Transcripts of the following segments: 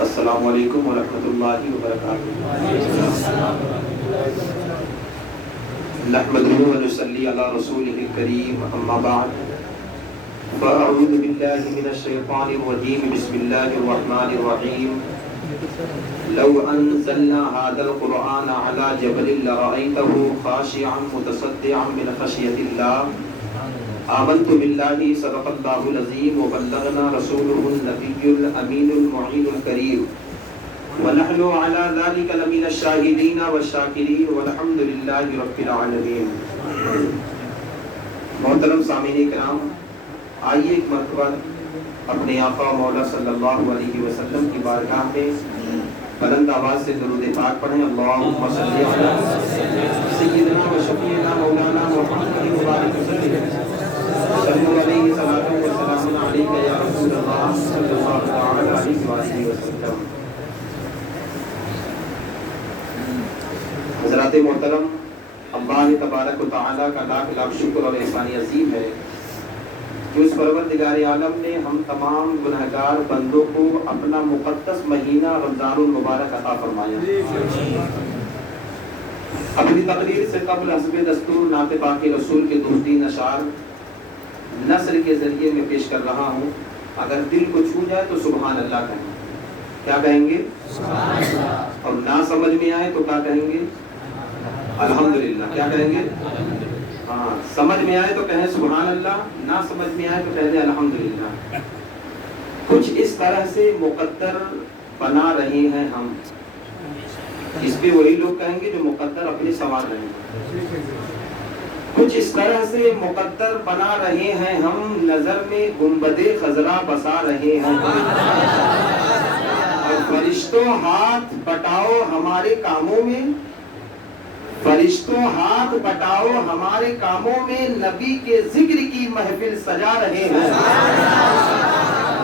السلام علیکم ورحمۃ اللہ وبرکاتہ۔ نحمده ونصلی علی رسولہ الکریم، اما بعد فاعوذ باللہ من الشیطان الرجیم، بسم اللہ الرحمن الرحیم۔ لو انزلنا هذا القرآن على جبل لرأيته خاشعا متصدعا من خشیۃ اللہ۔ آمنت باللہ صدق اللہ العظیم وبلغنا رسوله النبی الامین المعین الکریم ونحن على ذلك لمن الشاہدین والشاکرین والحمد للہ رب العالمین۔ محترم سامعین کرام، آئیے ایک مرتبہ اپنے آقا مولا صلی اللہ علیہ وسلم کی بارگاہ میں بلند آواز سے درود پاک پڑھیں۔ اللہم صلی علی سیدنا و شفیعنا مولانا محمد مبارک وسلم، صلو علیہ صلاۃ و سلام علیک یا رسول اللہ صلی اللہ تعالی علیہ وآلہ وسلم۔ حضرات محترم، اللہ تبارک و تعالیٰ کا لاکھ لاکھ شکر اور احسان عظیم ہے کہ اس پروردگار عالم نے ہم تمام گنہگار بندوں کو اپنا مقدس مہینہ رمضان المبارک عطا فرمایا۔ اپنی تقریر سے قبل حسب دستور نعت پاک رسول کے دوسری اشعار نثر کے ذریعے میں پیش کر رہا ہوں۔ اگر دل کو چھو جائے تو سبحان اللہ کہیں۔ کیا کہیں گے؟ سبحان اللہ۔ اور نہ سمجھ میں آئے تو کیا کہیں گے؟ الحمدللہ۔ کیا کہیں گے؟ ہاں، سمجھ میں آئے تو کہیں سبحان اللہ، نہ سمجھ میں آئے تو کہیں الحمدللہ۔ کچھ اس طرح سے مقدر بنا رہے ہیں ہم، اس پہ وہی لوگ کہیں گے جو مقدر اپنے سنوار رہے ہیں۔ کچھ اس طرح سے مقدر بنا رہے ہیں ہم، نظر میں گنبد خضرا بسا رہے ہیں، اور فرشتوں ہاتھ بٹاؤ ہمارے کاموں میں، فرشتوں ہاتھ بٹاؤ ہمارے کاموں میں، نبی کے ذکر کی محفل سجا رہے ہیں،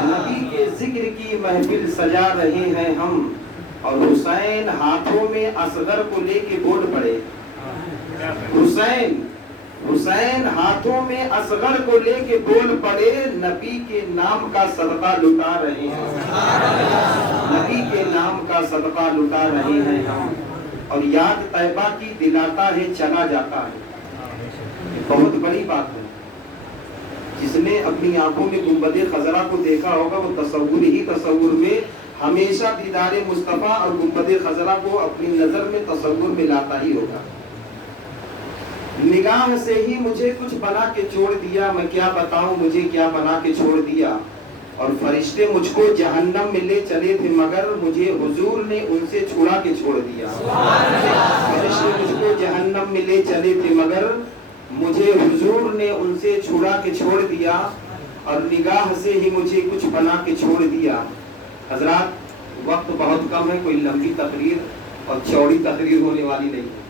نبی کے ذکر کی محفل سجا رہے ہیں ہم۔ اور حسین ہاتھوں میں اصغر کو لے کے بول پڑے، حسین ہاتھوں میں اصغر کو لے کے بول پڑے، نبی کے نام کا صدقہ لٹا رہے ہیں، نبی کے نام کا صدقہ لٹا رہے ہیں ہم۔ اور یاد طیبہ کی دلاتا ہے چلا جاتا ہے، بہت بڑی بات ہے۔ جس نے اپنی آنکھوں میں گنبد خضرا کو دیکھا ہوگا وہ تصور ہی تصور میں ہمیشہ دیدار مصطفیٰ اور گنبد خضرا کو اپنی نظر میں تصور میں لاتا ہی ہوگا۔ نگاہ سے ہی مجھے کچھ بنا کے چھوڑ دیا، میں کیا بتاؤں مجھے کیا بنا کے چھوڑ دیا۔ اور فرشتے مجھ کو جہنم میں لے چلے تھے مگر مجھے حضور نے ان سے چھڑا کے چھوڑ دیا۔ فرشتے مجھ کو جہنم میں لے چلے تھے مگر مجھے حضور نے ان سے چھڑا کے چھوڑ دیا، اور نگاہ سے ہی مجھے کچھ بنا کے چھوڑ دیا۔ حضرات، وقت بہت کم ہے، کوئی لمبی تقریر اور چوڑی تقریر ہونے والی نہیں ہے،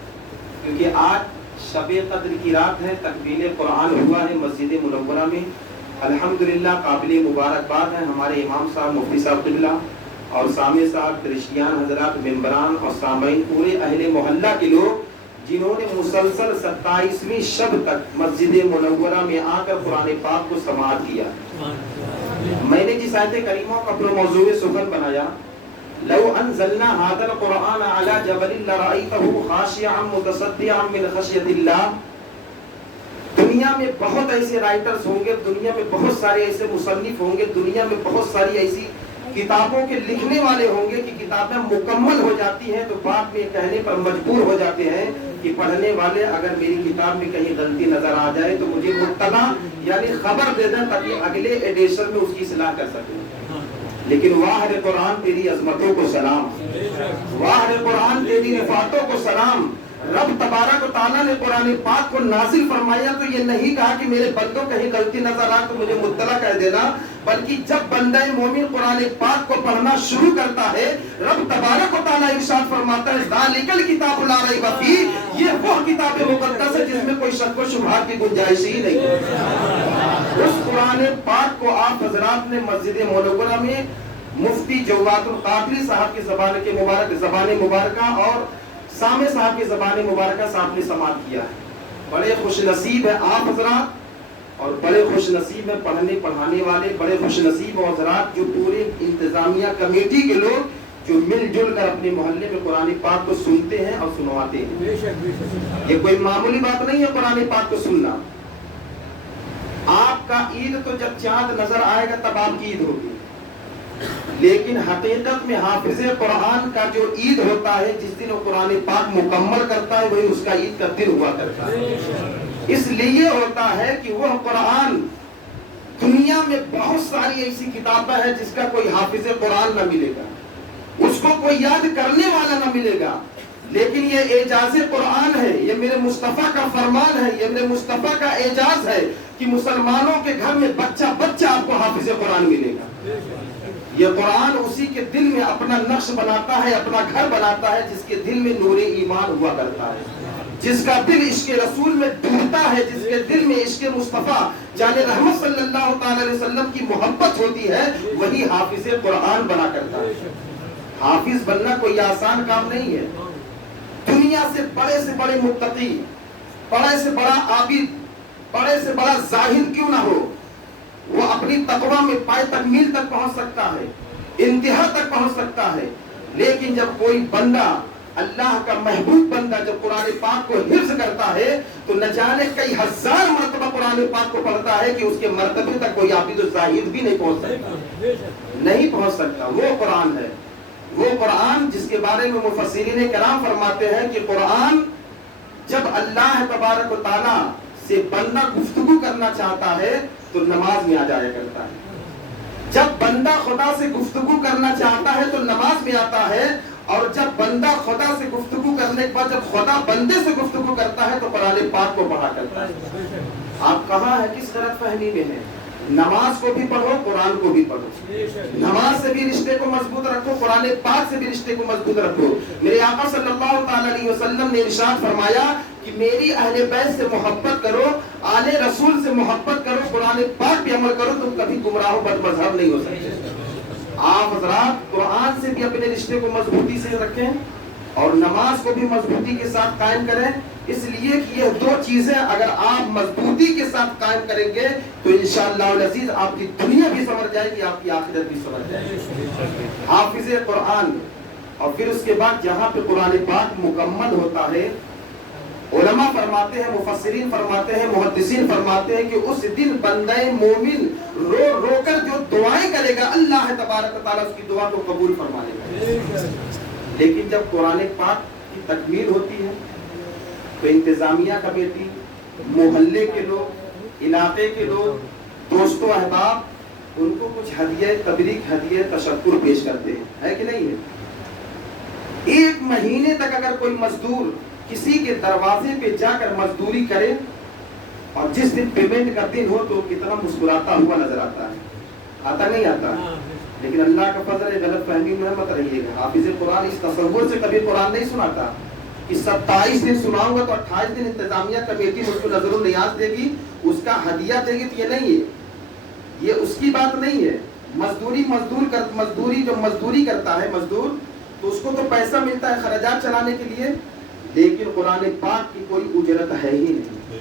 کیونکہ آج شب قدر کی رات ہے، تکمیل قرآن ہوا ہے مسجد منورہ میں۔ الحمدللہ قابل مبارکباد ہے ہمارے امام صاحب مفتی صاحب قبلہ اور سامع صاحب، کرسچیان حضرات، ممبران اور سامعین، پورے اہل محلہ کے لوگ جنہوں نے مسلسل 27ویں شب تک مسجد منورہ میں آ کر قرآن پاک کو سماعت کیا۔ میں نے جس آیت کریمہ کو اپنا موضوع سخن بنایا، لو انزلنا هذا القرآن على جبل لرأيته خاشعا متصدعا من خشیۃ اللہ۔ دنیا میں بہت ایسے رائٹرز ہوں گے، دنیا میں بہت سارے ایسے مصنف ہوں گے، دنیا میں بہت ساری ایسی کتابوں کے لکھنے والے ہوں گے کہ کتابیں مکمل ہو جاتی ہیں تو بعد میں کہنے پر مجبور ہو جاتے ہیں کہ پڑھنے والے اگر میری کتاب میں کہیں غلطی نظر آ جائے تو مجھے مطلع یعنی خبر دے دیں تاکہ اگلے ایڈیشن میں اس کی اصلاح کر سکیں۔ لیکن واہ رے قرآن تیری عظمتوں کو سلام، واہ رے قرآن تیری رفعتوں کو سلام۔ رب تبارک و تعالیٰ نے قرآن پاک کو نازل فرمایا تو یہ نہیں کہا کہ میرے بندوں کہیں غلطی نظر آ تو مجھے مطلع کہہ دینا، بلکہ جب بندہ مومن قرآن پاک کو پڑھنا شروع کرتا ہے، رب تبارک و تعالیٰ ارشاد فرماتا ہے ذالک الکتاب لا ریب فیہ، یہ وہ کتاب مقدس ہے جس میں کوئی شک و شبہات کی گنجائش ہی نہیں ہے۔ اس قرآن پاک کو آپ حضرات نے مسجد منورہ میں مفتی جواد القادری صاحب کی زبان مبارکہ اور سامع صاحب کی زبان مبارکہ صاحب نے سماعت کیا ہے۔ بڑے خوش نصیب ہے آپ حضرات اور بڑے خوش نصیب ہیں پڑھنے پڑھانے والے، بڑے خوش نصیب ہیں حضرات جو پورے انتظامیہ کمیٹی کے لوگ جو مل جل کر اپنے محلے میں قرآن پاک کو سنتے ہیں اور سنواتے ہیں۔ یہ کوئی معمولی بات نہیں ہے قرآن پاک کو سننا۔ آپ کا عید تو جب چاند نظر آئے گا تب آپ کی عید ہوگی، لیکن حقیقت میں حافظ قرآن کا جو عید ہوتا ہے، جس دن وہ قرآن پاک مکمل کرتا ہے، وہی اس کا عید کا دن ہوا کرتا ہے۔ اس لیے ہوتا ہے کہ وہ قرآن، دنیا میں بہت ساری ایسی کتابیں ہیں جس کا کوئی حافظ قرآن نہ ملے گا، اس کو کوئی یاد کرنے والا نہ ملے گا، لیکن یہ اعجاز قرآن ہے، یہ میرے مصطفیٰ کا فرمان ہے، یہ میرے مصطفیٰ کا اعجاز ہے کہ مسلمانوں کے گھر میں بچہ بچہ آپ کو حافظ قرآن ملے گا۔ یہ قرآن اسی کے دل میں اپنا نقش بناتا ہے، اپنا گھر بناتا ہے، جس کے دل میں نور ایمان ہوا کرتا ہے، جس کا دل عشق رسول میں ڈوبتا ہے، جس کے دل میں عشق مصطفیٰ جان رحمت صلی اللہ تعالی علیہ وسلم کی محبت ہوتی ہے، وہی حافظ قرآن بنا کرتا ہے۔ حافظ بننا کوئی آسان کام نہیں ہے۔ دنیا سے بڑے متقی، بڑے سے بڑا عابد، بڑے سے بڑا زاہد کیوں نہ ہو، وہ اپنی تقویٰ میں پائے تکمیل تک پہنچ سکتا ہے، انتہا تک پہنچ سکتا ہے، لیکن جب کوئی بندہ، اللہ کا محبوب بندہ جب قرآن پاک کو حفظ کرتا ہے تو نہ جانے کئی ہزار مرتبہ قرآن پاک کو پڑھتا ہے کہ اس کے مرتبے تک کوئی عابد و زاہد بھی نہیں پہنچ سکتا، نہیں پہنچ سکتا۔ وہ قرآن ہے، وہ قرآن جس کے بارے میں مفسرین کرام فرماتے ہیں کہ قرآن جب اللہ تبارک و تعالیٰ سے بندہ گفتگو کرنا چاہتا ہے تو نماز میں آ جایا کرتا ہے، جب بندہ خدا سے گفتگو کرنا چاہتا ہے تو نماز میں آتا ہے، اور جب بندہ خدا سے گفتگو کرنے کے بعد جب خدا بندے سے گفتگو کرتا ہے تو قرآن پاک کو پڑھا کرتا ہے۔ آپ کہاں ہیں، کس غلط فہمی میں ہیں؟ نماز کو بھی پڑھو، قرآن کو بھی پڑھو، نماز سے بھی رشتے کو مضبوط رکھو، قرآن پاک سے بھی رشتے کو مضبوط رکھو۔ میرے آقا صلی اللہ تعالی علیہ وسلم نے ارشاد فرمایا کہ میری اہل بیت سے محبت کرو، آل رسول سے محبت کرو، قرآن پاک پہ عمل کرو، تم کبھی گمراہ و بد مذہب نہیں ہو سکتے۔ آپ حضرات قرآن سے بھی اپنے رشتے کو مضبوطی سے رکھیں اور نماز کو بھی مضبوطی کے ساتھ قائم کریں، اس لیے کہ یہ دو چیزیں اگر آپ مضبوطی کے ساتھ قائم کریں گے تو انشاءاللہ العزیز آپ کی دنیا بھی سمجھ جائے گی، آپ کی آخرت بھی سمجھ جائے گی۔ حافظ قرآن، اور پھر اس کے بعد جہاں پہ قرآن پاک مکمل ہوتا ہے، علماء فرماتے ہیں، مفسرین فرماتے ہیں، محدثین فرماتے ہیں کہ اس دن بندہ مومن رو رو کر جو دعائیں کرے گا اللہ تبارک و تعالیٰ اس کی دعا کو قبول فرما لے گا۔ لیکن جب قرآن پاک کی تکمیل ہوتی ہے تو انتظامیہ کمیٹی، محلے کے لوگ، علاقے کے لوگ، دوست و احباب ان کو کچھ ہدیہ تبریک، ہدیہ تشکر پیش کرتے ہیں، ہے کہ نہیں ہے؟ ایک مہینے تک اگر کوئی مزدور کسی کے دروازے پہ جا کر مزدوری کرے اور جس دن پیمنٹ کا دن ہو تو کتنا مسکراتا ہوا نظر آتا ہے، آتا نہیں آتا؟ لیکن اللہ کا فضل ہے، غلط فہمی میں مت رہیے گا۔ حافظ قرآن اس تصور سے کبھی قرآن نہیں سناتا کہ 27 دن سناؤں گا تو 28 دن انتظامیہ کمیٹی مجھ کو نظر النیاز دے گی، اس کا ہدیہ دے گی، تو یہ نہیں ہے، یہ اس کی بات نہیں ہے۔ مزدوری جو مزدوری کرتا ہے مزدور، تو اس کو تو پیسہ ملتا ہے خراجات چلانے کے لیے، لیکن قرآن پاک کی کوئی اجرت ہے ہی نہیں،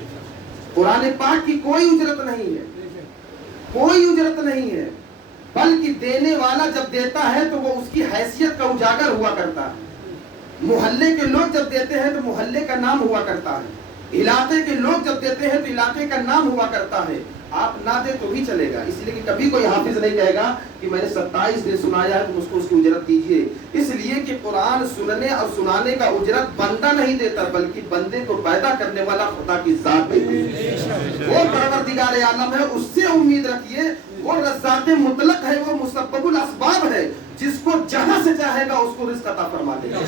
قرآن پاک کی کوئی اجرت نہیں ہے، کوئی اجرت نہیں ہے، بلکہ دینے والا جب دیتا ہے تو وہ اس کی حیثیت کا اجاگر ہوا کرتا ہے۔ محلے کے لوگ جب دیتے ہیں تو محلے کا نام ہوا کرتا ہے، علاقے کے لوگ جب دیتے ہیں تو علاقے کا نام ہوا کرتا ہے۔ آپ نہ دے تو بھی چلے گا، اس لیے کہ کبھی کوئی حافظ نہیں کہے گا کہ میں نے 27 دن سنایا ہے تو مجھ کو اس کی اجرت دیجیے، اس لیے کہ قرآن سننے اور سنانے کا اجرت بندہ نہیں دیتا، بلکہ بندے کو پیدا کرنے والا خدا کی ذات دیتی ہے۔ وہ پروردگار عالم ہے، اس سے امید رکھیے، وہ رزاق مطلق ہے، وہ مسبب الاسباب ہے، جس کو جہاں سے چاہے گا اس کو رزق عطا فرما دے گا۔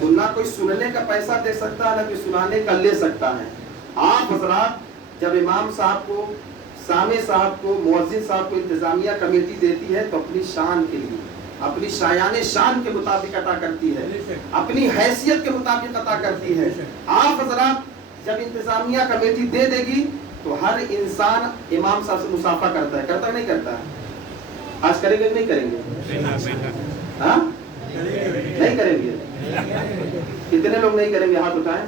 تو نہ کوئی سننے کا پیسہ دے سکتا ہے، نہ کوئی سنانے کا لے سکتا ہے۔ آپ حضرات جب امام صاحب کو، سامع صاحب کو، مؤذن صاحب کو انتظامیہ کمیٹی دیتی ہے تو اپنی شان کے لیے، اپنی شایان شان کے مطابق عطا کرتی ہے، اپنی حیثیت کے مطابق عطا کرتی ہے۔ آپ حضرات جب انتظامیہ کمیٹی دے دے گی تو ہر انسان امام صاحب سے مصافحہ کرتا ہے، کرتا نہیں کرتا ہے؟ آج کریں گے نہیں کریں گے؟ ہاں نہیں کریں گے؟ کتنے لوگ نہیں کریں گے؟ ہاتھ اٹھائیں۔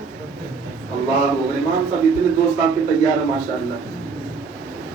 اللہ اکبر، امام صاحب اتنے دوست آپ کے تیار ہیں ماشاءاللہ،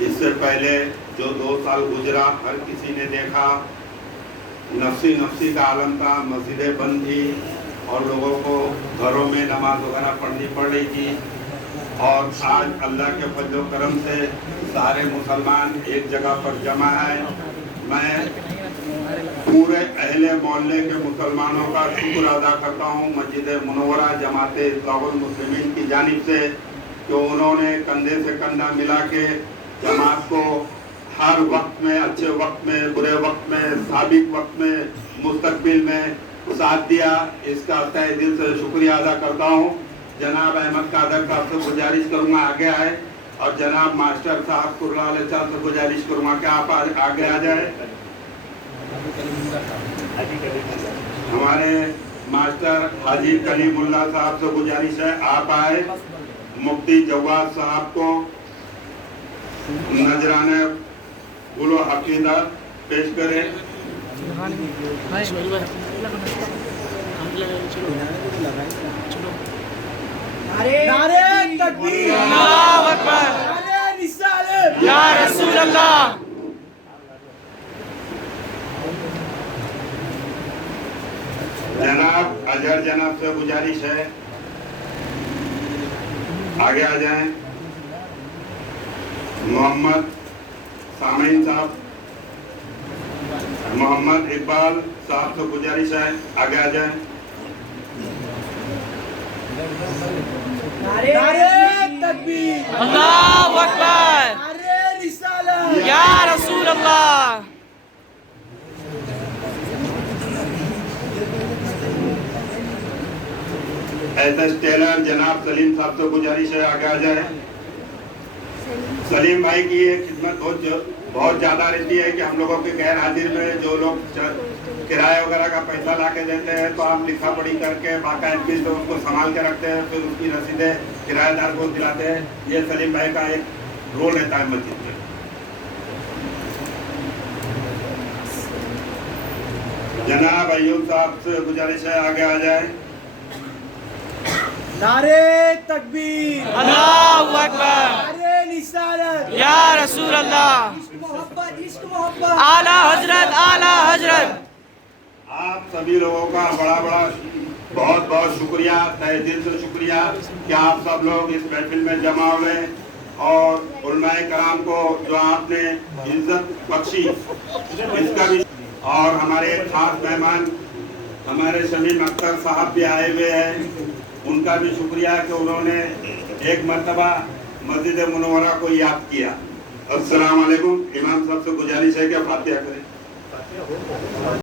اس سے پہلے جو 2 سال گزرا ہر کسی نے دیکھا نفسی نفسی کا عالم تھا، مسجدیں بند تھی اور لوگوں کو گھروں میں نماز وغیرہ پڑھنی پڑ رہی تھی، اور آج اللہ کے فضل و کرم سے سارے مسلمان ایک جگہ پر جمع ہیں۔ میں پورے اہل محلے کے مسلمانوں کا شکر ادا کرتا ہوں مسجد منورہ جماعت اصلاح المسلمین کی جانب سے کہ انہوں نے کندھے سے کندھا ملا کے جماعت کو ہر وقت میں، اچھے وقت میں، برے وقت میں، سابق وقت میں، مستقبل میں ساتھ دیا۔ اس کا تہ دل سے شکریہ ادا کرتا ہوں۔ جناب احمد قادر صاحب سے گزارش کروں گا آگے آئے، اور جناب ماسٹر صاحب قرہ علیہ صاحب سے گزارش کروں گا کہ آپ آگے آ جائیں۔ ہمارے ماسٹر حاجی کلیم اللہ صاحب سے گزارش ہے آپ آئے۔ مفتی جواد صاحب کو نذرانہ گل و عقیدہ پیش کریں۔ نعرے تکبیر، اللہ اکبر، نعرے رسالت، یا رسول اللہ۔ جناب اجہر جناب سے گزارش ہے آگے آ جائیں۔ محمد سامعین صاحب، محمد اقبال صاحب سے گزارش ہے آگے آ جائیں۔ نعرے تکبیر، اللہ اکبر، نعرے رسالت، یا رسول اللہ۔ ایس ایس ٹیلر جناب سلیم صاحب سے گزارش ہے آگے آ جائیں۔ سلیم بھائی کی یہ خدمت بہت زیادہ رہتی ہے کہ ہم لوگوں کے غیر حاضر میں جو لوگ کرایہ وغیرہ کا پیسہ لا کے دیتے ہیں تو آپ لکھا پڑھی کر کے باقاعدگی سے اس کو سنبھال کے رکھتے ہیں، پھر اس کی رسیدیں کرایہ دار کو دلاتے ہیں۔ یہ سلیم بھائی کا ایک رول رہتا ہے مسجد میں۔ جناب ایوب صاحب سے گزارش ہے آگے آ جائیں۔ نعرے تکبیر، اللہ اکبر، نعرے رسالت، یا رسول اللہ۔ محبت، عشق محبت، اعلیٰ حضرت، اعلیٰ حضرت۔ آپ سبھی لوگوں کا بہت بہت شکریہ، تہ دل سے شکریہ کہ آپ سب لوگ اس محفل میں جمع ہوئے اور علماء کرام کو جو آپ نے عزت بخشی اس کا بھی، اور ہمارے ایک خاص مہمان ہمارے شمیم اختر صاحب بھی آئے ہوئے ہیں، ان کا بھی شکریہ کہ انہوں نے ایک مرتبہ مسجد منورہ کو یاد کیا۔ السلام علیکم۔ امام صاحب سے گزارش ہے کہ فاتحہ کریں۔